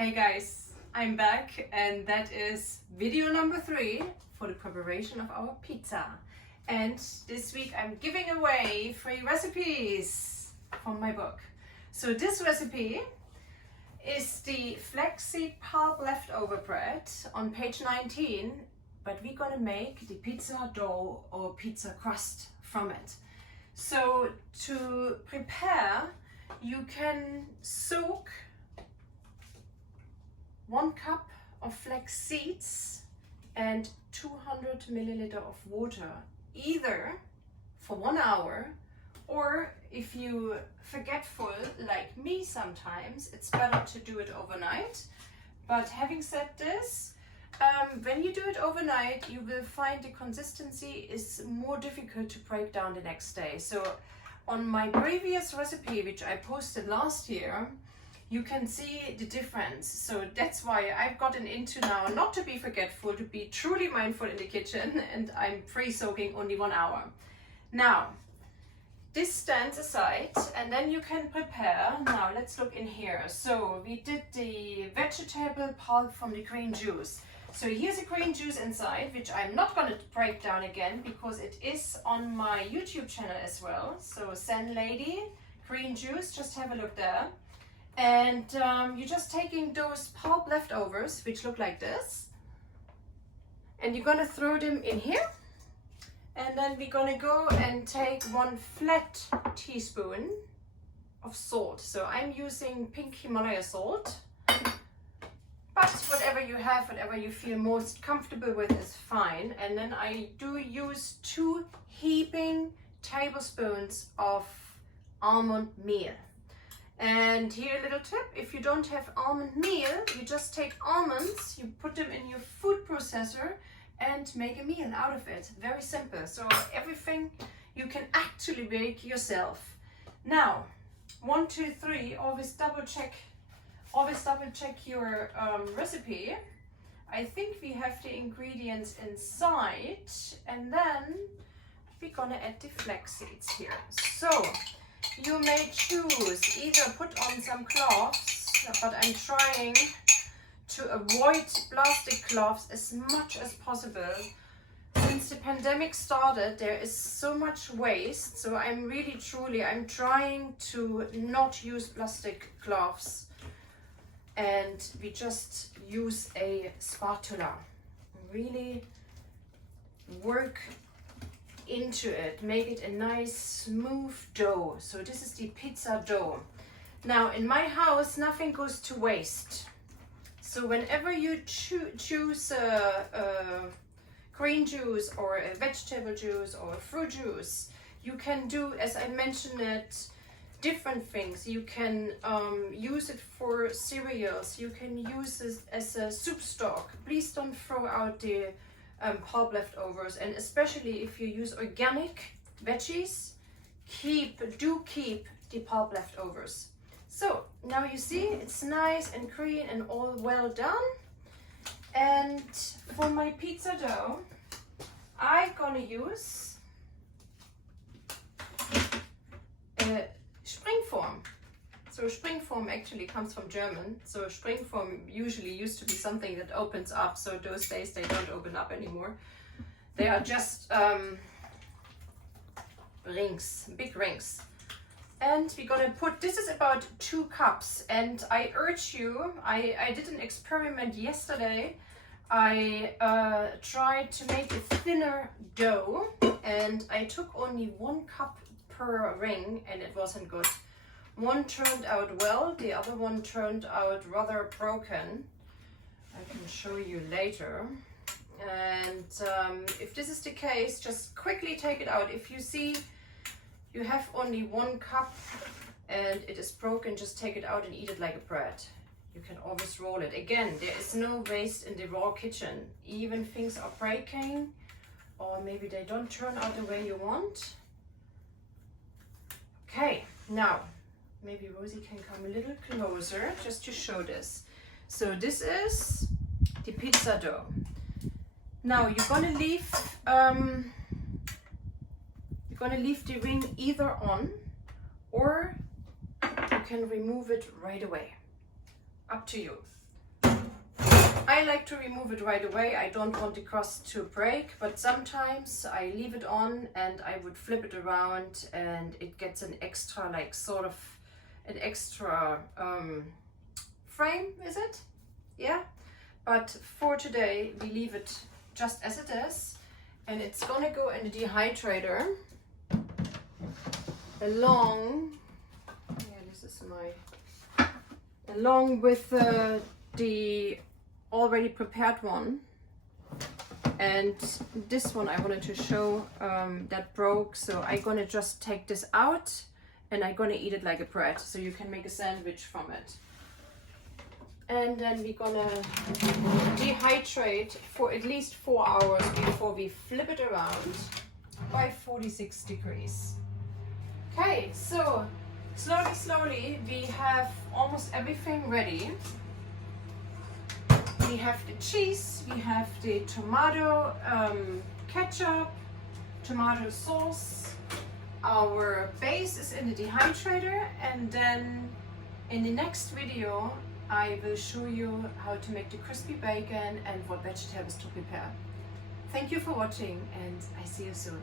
Hey guys, I'm back and that is video number 3 for the preparation of our pizza. And this week I'm giving away 3 recipes from my book. So this recipe is the flaxseed pulp leftover bread on page 19, but we're gonna make the pizza dough or pizza crust from it. So to prepare, you can soak 1 cup of flax seeds and 200 milliliter of water, either for 1 hour, or if you forgetful like me sometimes, it's better to do it overnight. But having said this, when you do it overnight, you will find the consistency is more difficult to break down the next day. So on my previous recipe, which I posted last year, you can see the difference. So that's why I've gotten into now not to be forgetful, to be truly mindful in the kitchen, and I'm pre-soaking only 1 hour. Now, this stands aside and then you can prepare. Now let's look in here. So we did the vegetable pulp from the green juice. So here's a green juice inside, which I'm not going to break down again because it is on my YouTube channel as well. So Zen Lady green juice, just have a look there. And you're just taking those pulp leftovers, which look like this, and you're gonna throw them in here. And then we're gonna go and take 1 flat teaspoon of salt. So I'm using pink Himalaya salt, but whatever you have, whatever you feel most comfortable with is fine. And then I do use 2 heaping tablespoons of almond meal. And here a little tip, if you don't have almond meal, you just take almonds, you put them in your food processor and make a meal out of it. Very simple. So everything you can actually make yourself. Now, 1, 2, 3, always double check your recipe. I think we have the ingredients inside, and then we're gonna add the flax seeds here. So you may choose either put on some cloths, but I'm trying to avoid plastic cloths as much as possible. Since the pandemic started, there is so much waste, so I'm trying to not use plastic cloths, and we just use a spatula. Really work into it, make it a nice smooth dough. So this is the pizza dough. Now in my house, nothing goes to waste. So whenever you choose a green juice or a vegetable juice or a fruit juice, you can do, as I mentioned it, different things. You can use it for cereals, you can use it as a soup stock. Please don't throw out the pulp leftovers, and especially if you use organic veggies, do keep the pulp leftovers. So now you see it's nice and green and all well done. And for my pizza dough, I'm gonna use a springform. So springform actually comes from German. So springform usually used to be something that opens up. So those days they don't open up anymore. They are just rings, big rings. And we're gonna put, this is about 2 cups. And I urge you, I did an experiment yesterday. I tried to make a thinner dough, and I took only 1 cup per ring, and it wasn't good. One turned out well, the other one turned out rather broken. I can show you later. And if this is the case, just quickly take it out. If you see you have only 1 cup and it is broken, just take it out and eat it like a bread. You can always roll it. Again, there is no waste in the raw kitchen. Even things are breaking, or maybe they don't turn out the way you want. Okay, now maybe Rosie can come a little closer just to show this. So this is the pizza dough. Now you're gonna leave the ring either on, or you can remove it right away. Up to you. I like to remove it right away. I don't want the crust to break, but sometimes I leave it on and I would flip it around and it gets an extra, like sort of an extra frame, is it? Yeah. But for today, we leave it just as it is, and it's gonna go in the dehydrator along, yeah, this is my, along with the already prepared one. And this one I wanted to show that broke, so I'm gonna just take this out and I'm gonna eat it like a bread, so you can make a sandwich from it. And then we're gonna dehydrate for at least 4 hours before we flip it around by 46 degrees. Okay, so slowly we have almost everything ready. We have the cheese, we have the tomato ketchup, tomato sauce. Our base is in the dehydrator, and then in the next video I will show you how to make the crispy bacon and what vegetables to prepare. Thank you for watching, and I see you soon.